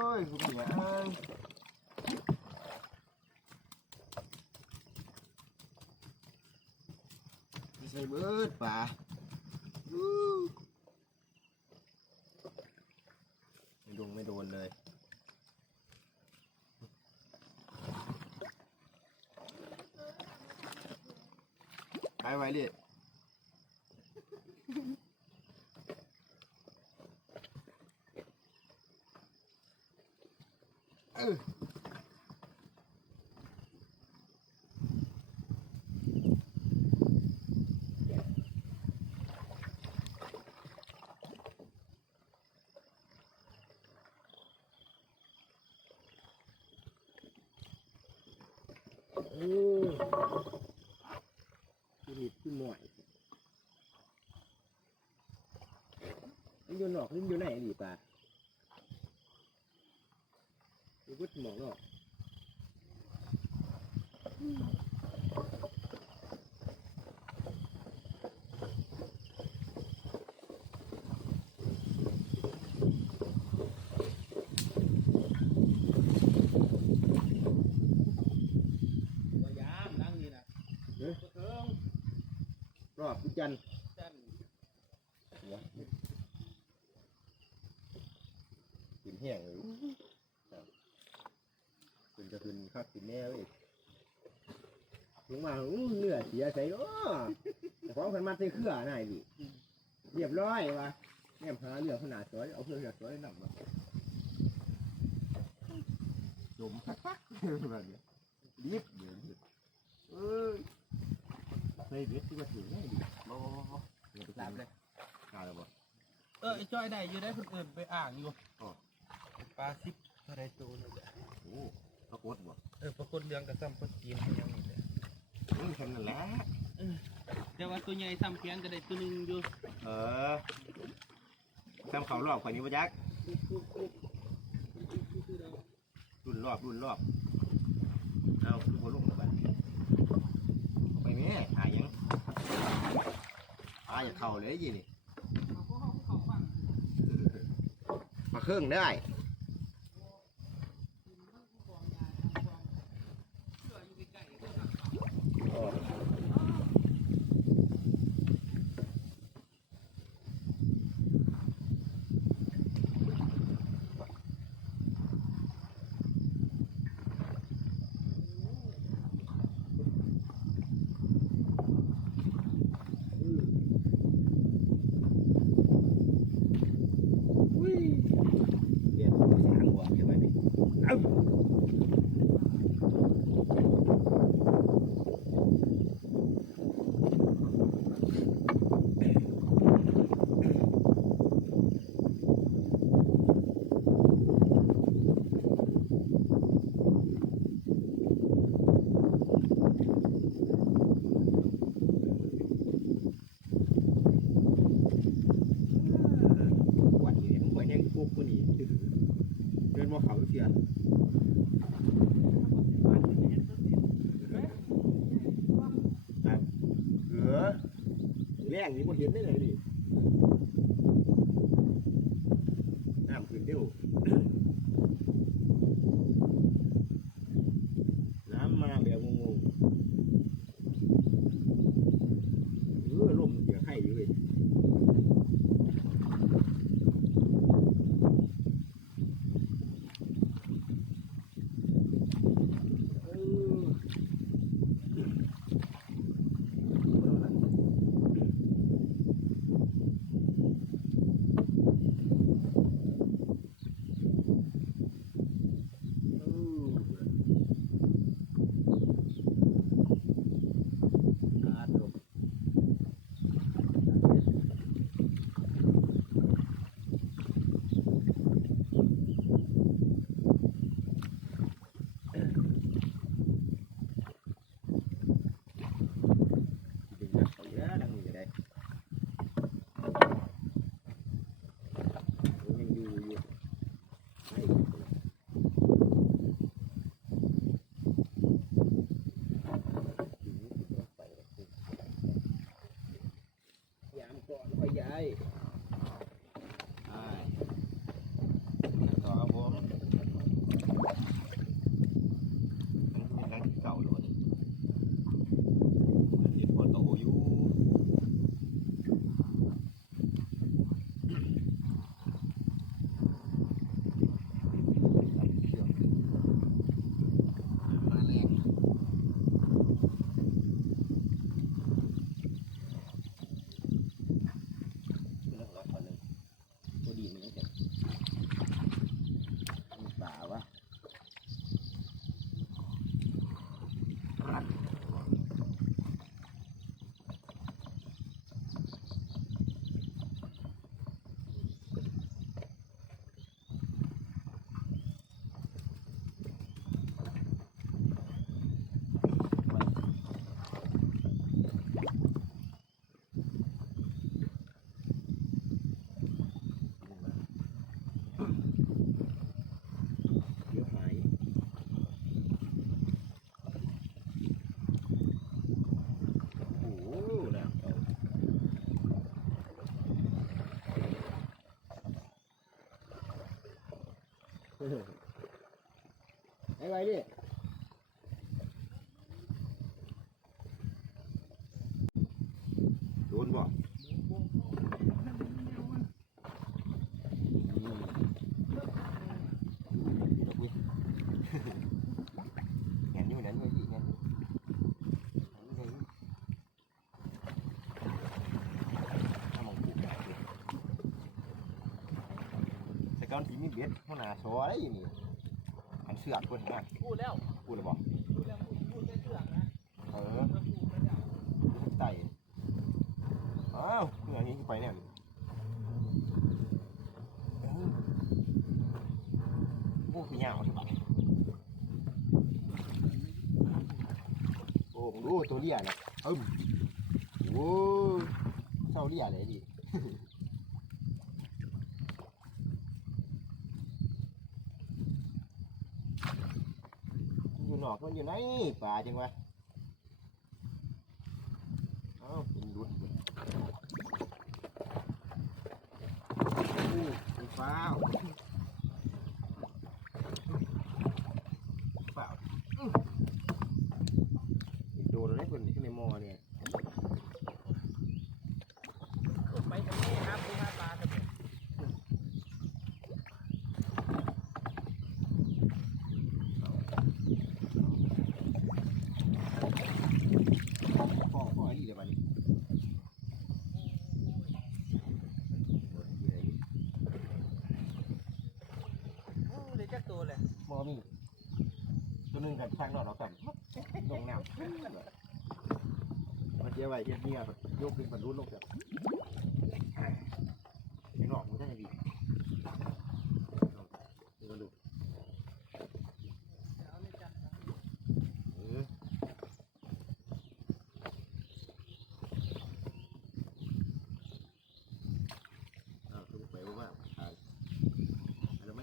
โอ้ยคุณหยังไม่ใช่เบิดป่าไม่โดนไม่โดนเลยไปไว้ดิเออโอ้ ชีวิตคือหน่อยมันอยู่นอกหรืออยู่ไหนดีป่ะอยู่พุทธหมองนอก พยายามนั่งนี่นะ เอ๊ะ เถิง รอบจันจันหัวกินแห้งเลยครับคุณจะคืนข้าวกินแน่เว้ยลงมาเนื้อเสียใส่ก็ของพันมาใส่เครือหน่ายดิเรียบร้อยวะแม่ยหาเรือขนาดสวยเอาเครื่อนสวยนำมาจมคักๆแบบนี้รีบเดี๋ยวนี้เอ้ย ใส่เบ็ดที่ว่าถึงได้ดิบ่บ่บ่บ่เดี๋ยวไปหลับทำเลยกล้าแล้วบ่เออไอ้จ้อยได้อยู่ได้คนอื่นไปอ่างอยู่อ๋อปลาซิปอะไรตัวนี่แหละโอ้ปรากฏบ่เออปรากฏเรื่องกับซ้ำปลาจีนยังนี่แหละอืมแค่นั้นแหละแต่ว่าตัวใหญ่ซ้ำเพียงก็ได้ตัวหนึงอยู่เออทำเขารอบกว่านี้ปะจักรุ่นรอบรุ่นรอบเอาคือบ่ลงแล้วบัดไปแม่ หายังหาอย่าเข่าเลยยี่นี่มาเครื่องได้อ๋อ อุ้ย เรียนภาษาอังกฤษใช่ไหมนี่เอ้าวันนี้มันบ่แห้งปุ๊บกว่านี้เดินมาเขาเสีย ครับเออ แรงนี่บ่เห็นได้เลย ไอ้ไว้ดิโดนบ่แหนอยู่แหนอยู่พี่แหนอยู่แหนอยู่แหนอยู่ถ้ามองกูได้เลยแต่ก่อนที่มีเบ็ดหัวหน้าโชว์อะไรอยู่นี่อันเสือกคนนะพูดแล้วพูดเลยบอกพูดแล้วพูดพูดได้เรื่องนะเออพูดแล้วไต่อ้าวเพื่อนนี้ไปเนี่ยเออโอ้คือยาวใช่ปะโอ้ผมดูตัวเลี่ยนะอึมโอ้เศร้าเลี่ยเลยดิ อกมันอยู่ไหนป่าจังวะเอ้าเป็นรุ่นอู้มีฟ้าฟ้าวอื้อโดนแล้วเพิ่นขึ้ในมอเนี่ย ไปทางนี้ครับผู้หาปลาครับ พ่อพ่อไอ้นี่เดี๋ยวไปนี่ โอ้เลยจัก ตัวเลยหม้อมีตัวหนึงกันช่างนอนเรากันลงน้ำมันเจียวไว้เฮ็ดเนี่ยยกขึ้นบรรลุลงแบบไอ้หนอกมันจะดีดูมันดู เอาเลยจ้ะ เอออ้าวดูไปว่าว่าถ่ายอะไรไหม